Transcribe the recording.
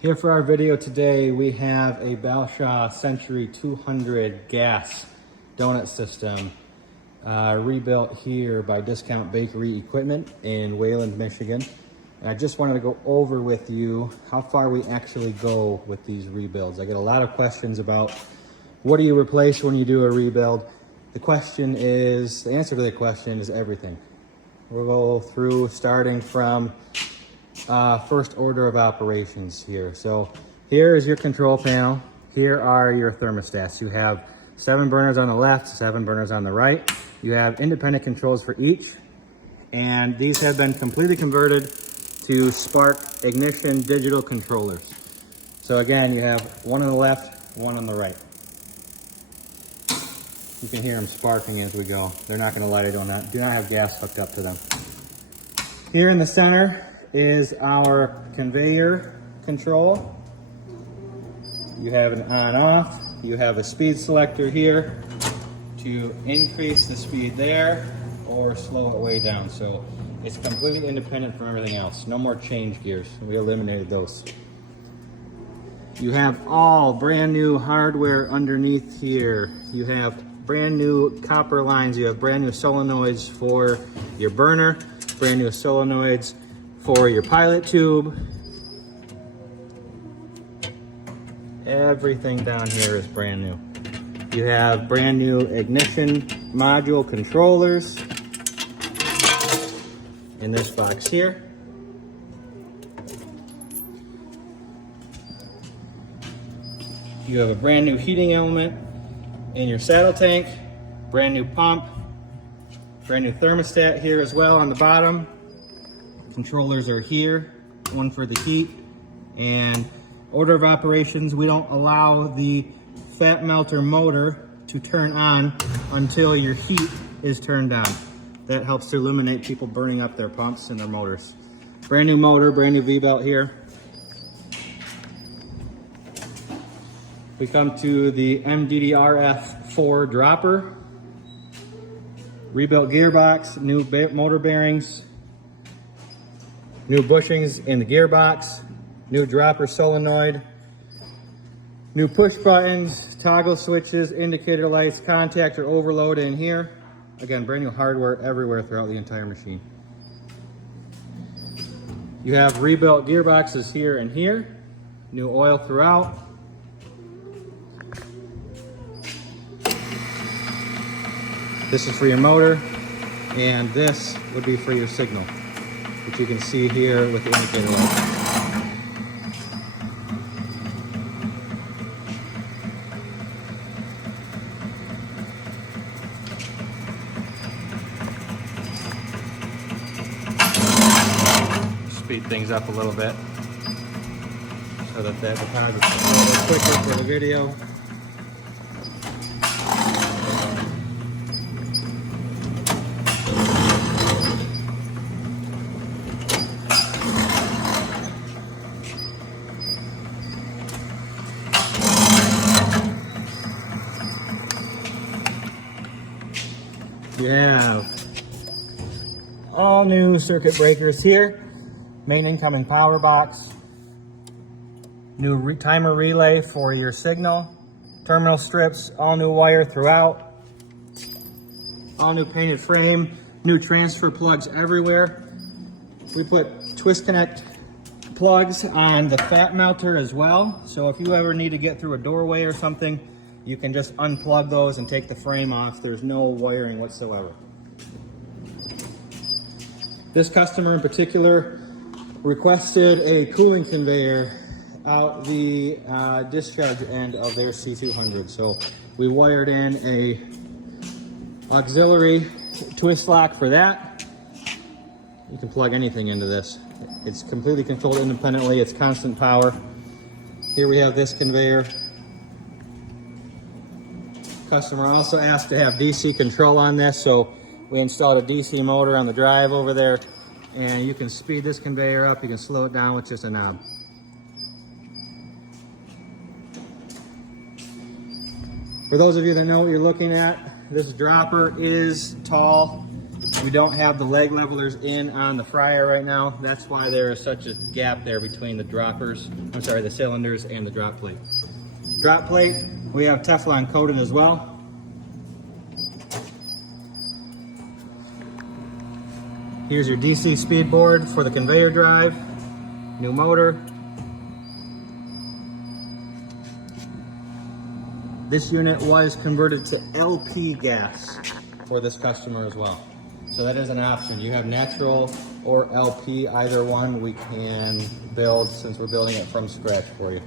Here for our video today, we have a Belshaw c200g gas donut system rebuilt here by Discount Bakery Equipment in Wayland, Michigan. And I just wanted to go over with you how far we actually go with these rebuilds. I get a lot of questions about what do you replace when you do a rebuild. The answer to the question is everything. We'll go through starting from first order of operations here. So here is your control panel. Here are your thermostats. You have 7 burners on the left, 7 burners on the right. You have independent controls for each, and these have been completely converted to spark ignition digital controllers. So again, you have one on the left, one on the right. You can hear them sparking as we go. They're not going to light it on that. Do not have gas hooked up to them. Here in the center is our conveyor control. You have an on-off. You have a speed selector here to increase the speed there or slow it way down. So it's completely independent from everything else. No more change gears. We eliminated those. You have all brand new hardware underneath here. You have brand new copper lines. You have brand new solenoids for your burner, brand new solenoids for your pilot tube. Everything down here is brand new. You have brand new ignition module controllers in this box here. You have a brand new heating element in your saddle tank, brand new pump, brand new thermostat here as well on the bottom. Controllers are here, one for the heat. And order of operations, we don't allow the fat melter motor to turn on until your heat is turned on. That helps to eliminate people burning up their pumps and their motors. Brand new motor, brand new V-belt here. We come to the MDDRF4 dropper. Rebuilt gearbox, new motor bearings, new bushings in the gearbox, new dropper solenoid, new push buttons, toggle switches, indicator lights, contactor overload in here. Again, brand new hardware everywhere throughout the entire machine. You have rebuilt gearboxes here and here, new oil throughout. This is for your motor, and this would be for your signal, which you can see here with the indicator light. Speed things up a little bit so that the photography is a little quicker for the video. You have all new circuit breakers here, main incoming power box, new timer relay for your signal, terminal strips, all new wire throughout, all new painted frame, new transfer plugs everywhere. We put twist connect plugs on the fat melter as well, so if you ever need to get through a doorway or something, you can just unplug those and take the frame off. There's no wiring whatsoever. This customer in particular requested a cooling conveyor out the discharge end of their C200. So we wired in a auxiliary twist lock for that. You can plug anything into this. It's completely controlled independently. It's constant power. Here we have this conveyor. Customer also asked to have DC control on this, so we installed a DC motor on the drive over there, and you can speed this conveyor up, you can slow it down with just a knob. For those of you that know what you're looking at, this dropper is tall. We don't have the leg levelers in on the fryer right now. That's why there is such a gap there between the droppers, I'm sorry, the cylinders and the drop plate. Drop plate, we have Teflon coated as well. Here's your DC speed board for the conveyor drive, new motor. This unit was converted to LP gas for this customer as well. So that is an option. You have natural or LP, either one we can build since we're building it from scratch for you.